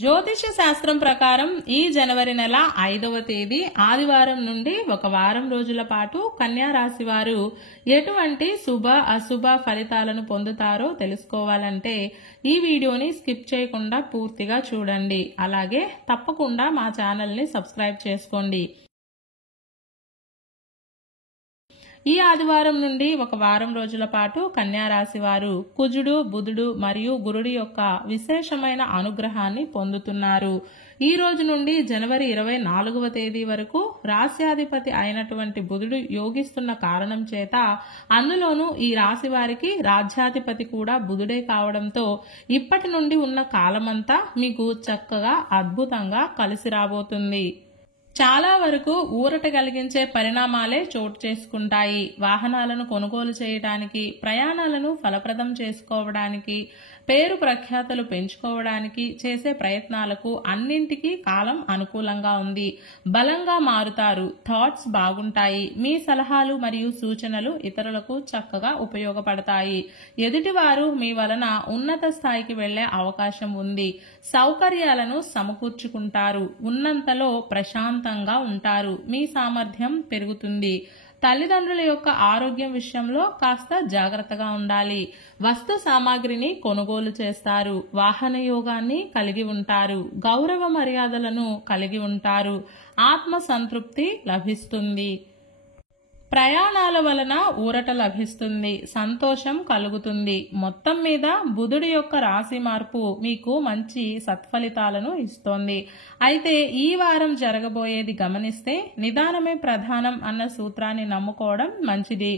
జ్యోతిష శాస్త్రం ప్రకారం ఈ జనవరి నెల 5వ తేదీ ఆదివారం నుండి ఒక వారం రోజుల పాటు కన్యా రాశి వారు ఎటువంటి శుభ అశుభ ఫలితాలను పొందుతారో తెలుసుకోవాలంటే ఈ వీడియోని స్కిప్ చేయకుండా పూర్తిగా చూడండి. అలాగే తప్పకుండా మా ఛానల్ని సబ్స్క్రైబ్ చేసుకోండి. ఈ ఆదివారం నుండి ఒక వారం రోజుల పాటు కన్యా రాశి వారు కుజుడు, బుధుడు మరియు గురుడి యొక్క విశేషమైన అనుగ్రహాన్ని పొందుతున్నారు. ఈ రోజు నుండి జనవరి 24వ తేదీ వరకు రాశ్యాధిపతి అయినటువంటి బుధుడు యోగిస్తున్న కారణం చేత, అందులోనూ ఈ రాశి వారికి రాజ్యాధిపతి కూడా బుధుడే కావడంతో ఇప్పటి నుండి ఉన్న కాలమంతా మీకు చక్కగా అద్భుతంగా కలిసి రాబోతుంది. చాలా వరకు ఊరట కలిగించే పరిణామాలే చోటు చేసుకుంటాయి. వాహనాలను కొనుగోలు చేయడానికి, ప్రయాణాలను ఫలప్రదం చేసుకోవడానికి, పేరు ప్రఖ్యాతులు పెంచుకోవడానికి చేసే ప్రయత్నాలకు అన్నింటికీ కాలం అనుకూలంగా ఉంది. బలంగా మారుతారు. థాట్స్ బాగుంటాయి. మీ సలహాలు మరియు సూచనలు ఇతరులకు చక్కగా ఉపయోగపడతాయి. ఎదుటివారు మీ వలన ఉన్నత స్థాయికి వెళ్లే అవకాశం ఉంది. సౌకర్యాలను సమకూర్చుకుంటారు. ఉన్నంతలో ప్రశాంతంగా ఉంటారు. మీ సామర్థ్యం పెరుగుతుంది. తల్లిదండ్రుల యొక్క ఆరోగ్యం విషయంలో కాస్త జాగ్రత్తగా ఉండాలి. వస్తు సామాగ్రిని కొనుగోలు చేస్తారు. వాహన యోగాన్ని కలిగి ఉంటారు. గౌరవ మర్యాదలను కలిగి ఉంటారు. ఆత్మ సంతృప్తి లభిస్తుంది. ప్రయాణాల వలన ఊరట లభిస్తుంది. సంతోషం కలుగుతుంది. మొత్తం మీద బుధుడి యొక్క రాశి మార్పు మీకు మంచి సత్ఫలితాలను ఇస్తోంది. అయితే ఈ వారం జరగబోయేది గమనిస్తే నిదానమే ప్రధానం అన్న సూత్రాన్ని నమ్ముకోవడం మంచిది.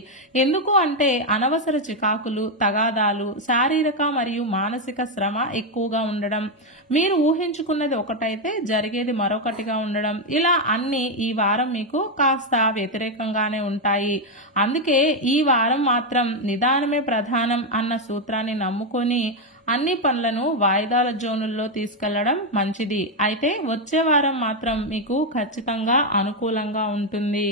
ఎందుకు అంటే అనవసర చికాకులు, తగాదాలు, శారీరక మరియు మానసిక శ్రమ ఎక్కువగా ఉండడం, మీరు ఊహించుకున్నది ఒకటైతే జరిగేది మరొకటిగా ఉండడం, ఇలా అన్ని ఈ వారం మీకు కాస్త వ్యతిరేకంగానే ఉంటాయి. అందుకే ఈ వారం మాత్రం నిదానమే ప్రధానం అన్న సూత్రాన్ని నమ్ముకొని అన్ని పనులను వాయిదాల జోనుల్లో తీసుకెళ్లడం మంచిది. అయితే వచ్చే వారం మాత్రం మీకు ఖచ్చితంగా అనుకూలంగా ఉంటుంది.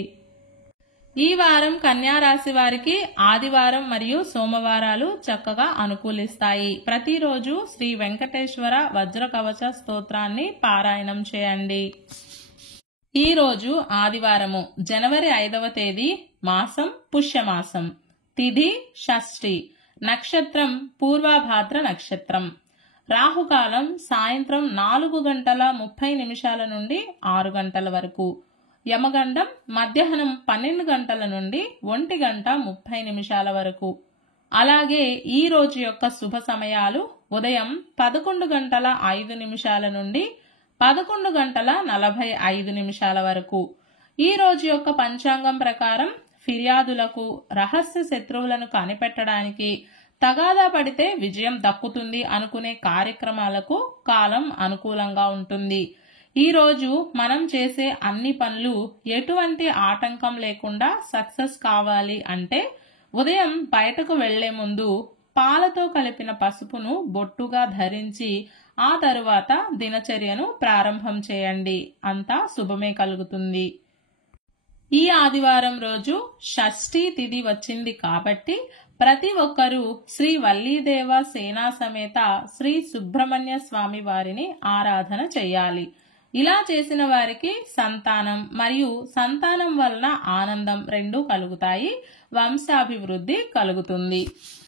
ఈ వారం కన్యా రాశి వారికి ఆదివారం మరియు సోమవారాలు చక్కగా అనుకూలిస్తాయి. ప్రతిరోజు శ్రీ వెంకటేశ్వర వజ్ర కవచ స్తోత్రాన్ని పారాయణం చేయండి. ఈ రోజు ఆదివారము జనవరి 5వ తేదీ, మాసం పుష్యమాసం, తిథి షష్ఠి, నక్షత్రం పూర్వభాద్ర నక్షత్రం, రాహుకాలం సాయంత్రం 4:30 నుండి 6 గంటల వరకు, యమగండం మధ్యాహ్నం 12 గంటల నుండి 1:30 వరకు. అలాగే ఈ రోజు యొక్క శుభ సమయాలు ఉదయం 11:05 నుండి 11:45 వరకు. ఈ రోజు యొక్క పంచాంగం ప్రకారం ఫిర్యాదులకు, రహస్య శత్రువులను కనిపెట్టడానికి, తగాదా పడితే విజయం దక్కుతుంది అనుకునే కార్యక్రమాలకు కాలం అనుకూలంగా ఉంటుంది. ఈ రోజు మనం చేసే అన్ని పనులు ఎటువంటి ఆటంకం లేకుండా సక్సెస్ కావాలి అంటే ఉదయం బయటకు వెళ్లే ముందు పాలతో కలిపిన పసుపును బొట్టుగా ధరించి ఆ తరువాత దినచర్యను ప్రారంభం చేయండి. అంతా శుభమే కలుగుతుంది. ఈ ఆదివారం రోజు షష్ఠి తిథి వచ్చింది కాబట్టి ప్రతి ఒక్కరూ శ్రీ వల్లీదేవ సేనా సమేత శ్రీ సుబ్రహ్మణ్య స్వామి వారిని ఆరాధన చేయాలి. ఇలా చేసిన వారికి సంతానం మరియు సంతానం వలన ఆనందం రెండూ కలుగుతాయి. వంశాభివృద్ధి కలుగుతుంది.